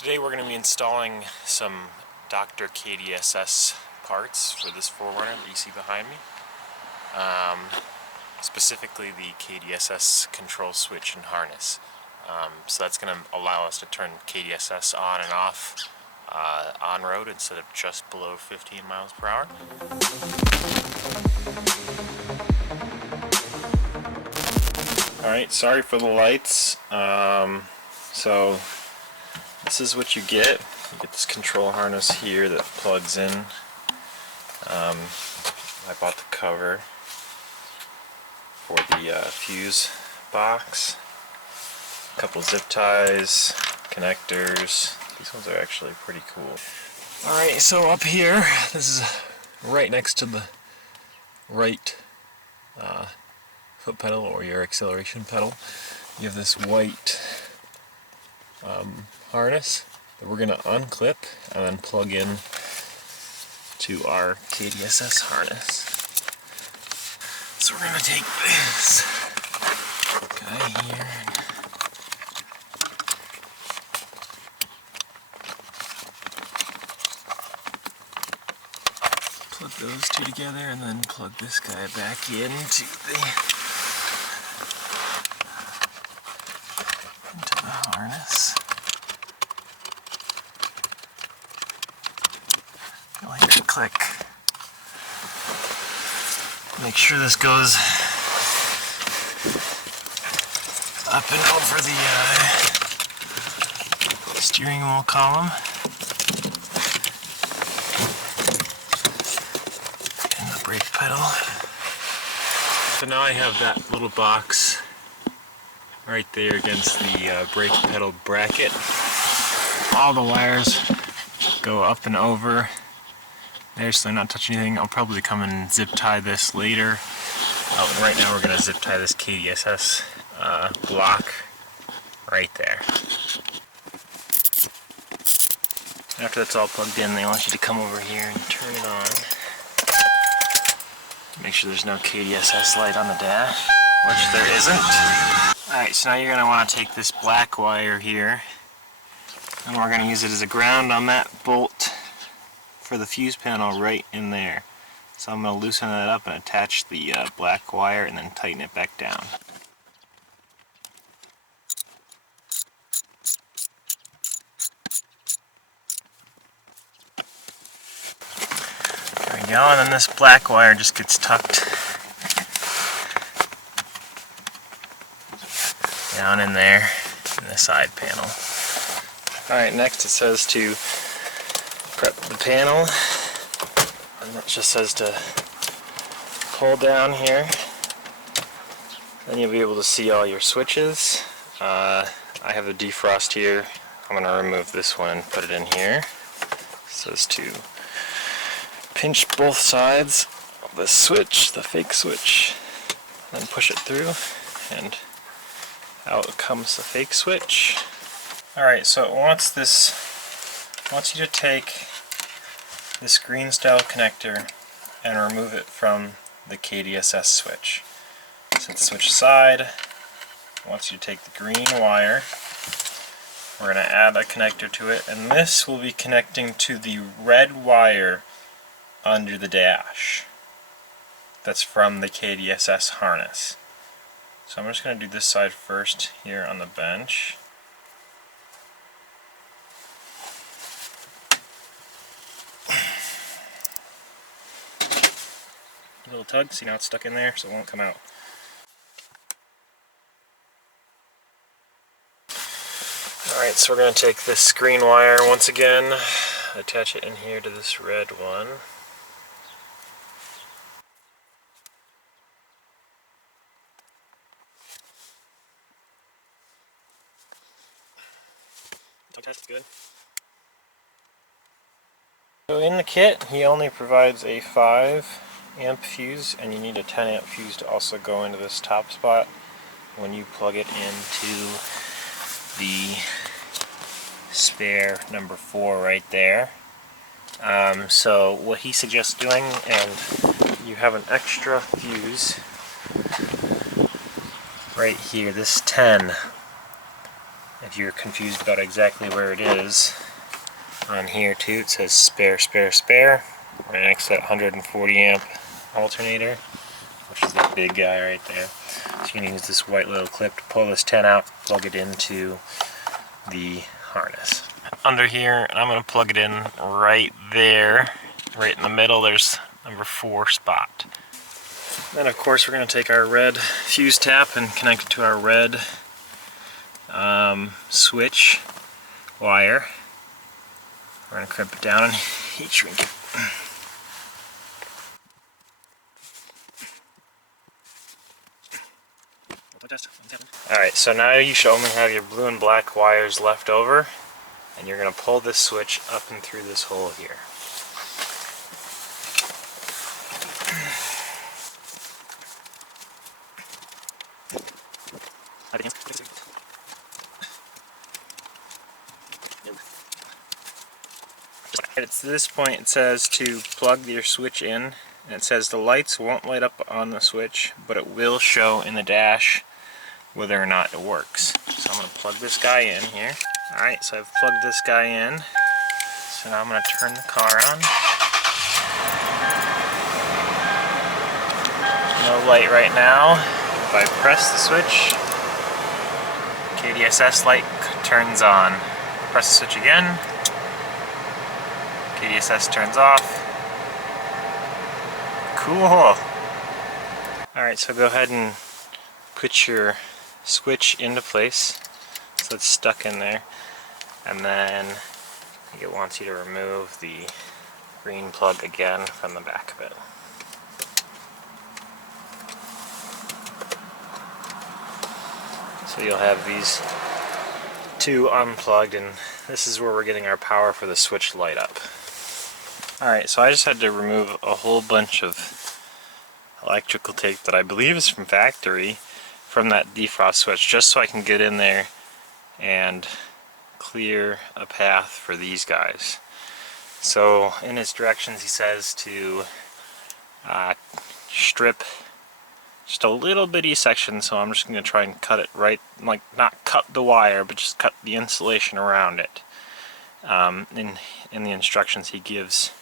Today we're going to be installing some Dr. KDSS parts for this 4Runner that you see behind me. Specifically the KDSS control switch and harness. So that's going to allow us to turn KDSS on and off on road instead of just below 15 miles per hour. Alright, sorry for the lights. So this is what you get. You get this control harness here that plugs in. I bought the cover for the fuse box. A couple zip ties, connectors. These ones are actually pretty cool. Alright, so up here, this is right next to the right foot pedal or your acceleration pedal. You have this white harness that we're going to unclip and then plug in to our KDSS harness. So we're going to take this guy here and plug those two together and then plug this guy back into the harness. You'll hear it click. Make sure this goes up and over the steering wheel column and the brake pedal. So now I have that little box right there against the brake pedal bracket. All the wires go up and over there, so they're not touching anything. I'll probably come and zip tie this later. Right now we're going to zip tie this KDSS block right there. After that's all plugged in, they want you to come over here and turn it on. Make sure there's no KDSS light on the dash, which there isn't. Alright, so now you're going to want to take this black wire here, and we're going to use it as a ground on that bolt for the fuse panel right in there. So I'm going to loosen that up and attach the black wire and then tighten it back down. There we go, and then this black wire just gets tucked down in there in the side panel. Alright, next it says to prep the panel, and it just says to pull down here. Then you'll be able to see all your switches. I have a defrost here. I'm going to remove this one and put it in here. It says to pinch both sides of the switch, the fake switch, then push it through, and out comes the fake switch. Alright, so it wants you to take this green style connector and remove it from the KDSS switch. Set the switch aside. It wants you to take the green wire. We're going to add a connector to it, and this will be connecting to the red wire under the dash. That's from the KDSS harness. So I'm just going to do this side first here on the bench. A little tug, see now it's stuck in there, so it won't come out. Alright, so we're going to take this green wire once again, attach it in here to this red one. Tug test is good. So in the kit, he only provides a 5 amp fuse, and you need a 10 amp fuse to also go into this top spot when you plug it into the spare number 4 right there. So what he suggests doing, and you have an extra fuse right here, this 10. if you're confused about exactly where it is, on here too it says spare, spare, spare, right next to that 140 amp alternator, which is the big guy right there. So you can use this white little clip to pull this 10 out, plug it into the harness. Under here, I'm going to plug it in right there, right in the middle. There's number 4 spot. Then of course we're going to take our red fuse tap and connect it to our red switch wire. We're going to crimp it down and heat shrink it. Alright, so now you should only have your blue and black wires left over, and you're going to pull this switch up and through this hole here. At this point it says to plug your switch in, and it says the lights won't light up on the switch, but it will show in the dash whether or not it works. So I'm going to plug this guy in here. Alright, so I've plugged this guy in. So now I'm going to turn the car on. No light right now. If I press the switch, KDSS light turns on. Press the switch again. KDSS turns off. Cool! Alright, so go ahead and put your switch into place so it's stuck in there, and then it wants you to remove the green plug again from the back of it. So you'll have these two unplugged, and this is where we're getting our power for the switch light up. Alright, so I just had to remove a whole bunch of electrical tape that I believe is from factory from that defrost switch, just so I can get in there and clear a path for these guys. So in his directions he says to strip just a little bitty section, so I'm just going to try and cut it right, like not cut the wire, but just cut the insulation around it. In the instructions he gives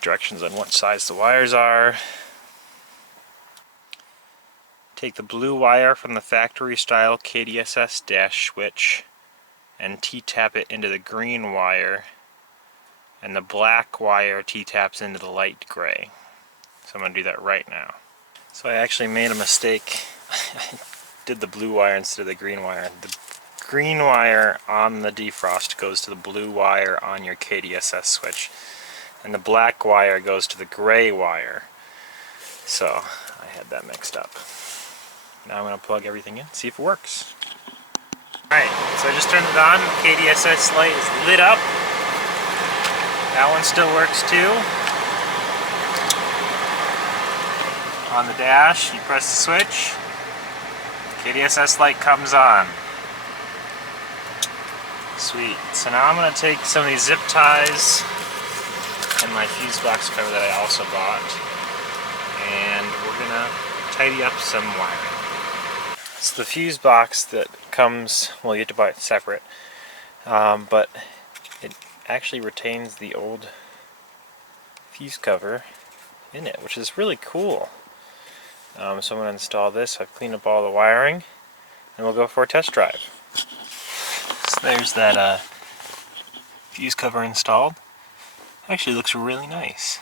directions on what size the wires are. Take the blue wire from the factory style KDSS dash switch and T-tap it into the green wire, and the black wire T-taps into the light gray. So I'm going to do that right now. So I actually made a mistake. I did the blue wire instead of the green wire. The green wire on the defrost goes to the blue wire on your KDSS switch, and the black wire goes to the gray wire. So I had that mixed up. Now I'm going to plug everything in, see if it works. Alright, so I just turned it on. The KDSS light is lit up. That one still works too. On the dash, you press the switch, KDSS light comes on. Sweet. So now I'm going to take some of these zip ties and my fuse box cover that I also bought, and we're going to tidy up some wiring. It's the fuse box that comes, well, you have to buy it separate, but it actually retains the old fuse cover in it, which is really cool. So I'm going to install this. I've cleaned up all the wiring, and we'll go for a test drive. So there's that fuse cover installed. Actually looks really nice.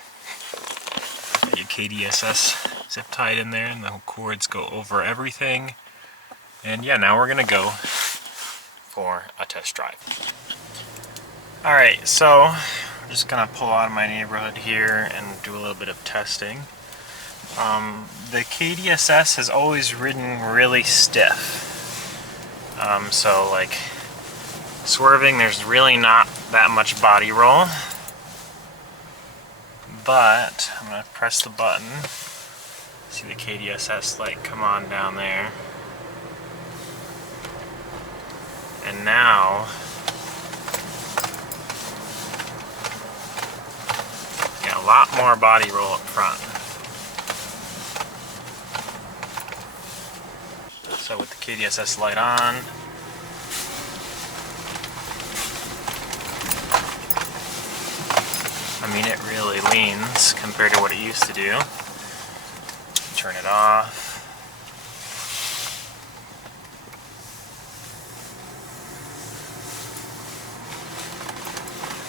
Got your KDSS zip tied in there, and the cords go over everything. And yeah, now we're going to go for a test drive. Alright, so I'm just going to pull out of my neighborhood here and do a little bit of testing. The KDSS has always ridden really stiff. So like swerving, there's really not that much body roll. But I'm going to press the button. See the KDSS light come on down there. And now, yeah, a lot more body roll up front. So with the KDSS light on, I mean, it really leans compared to what it used to do. Turn it off.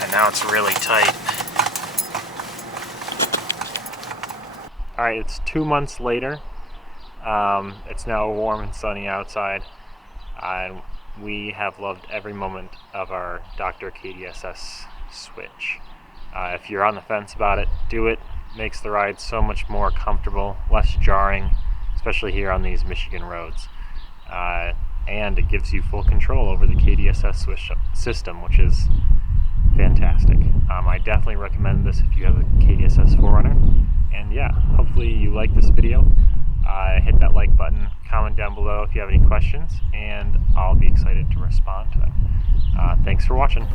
And now it's really tight. Alright, it's 2 months later. It's now warm and sunny outside. And we have loved every moment of our Dr. KDSS switch. If you're on the fence about it, do it. Makes the ride so much more comfortable, less jarring, especially here on these Michigan roads. And it gives you full control over the KDSS switch system, which is fantastic. I definitely recommend this if you have a KDSS 4Runner. And yeah, hopefully you like this video. Hit that like button, comment down below if you have any questions, and I'll be excited to respond to them. Thanks for watching.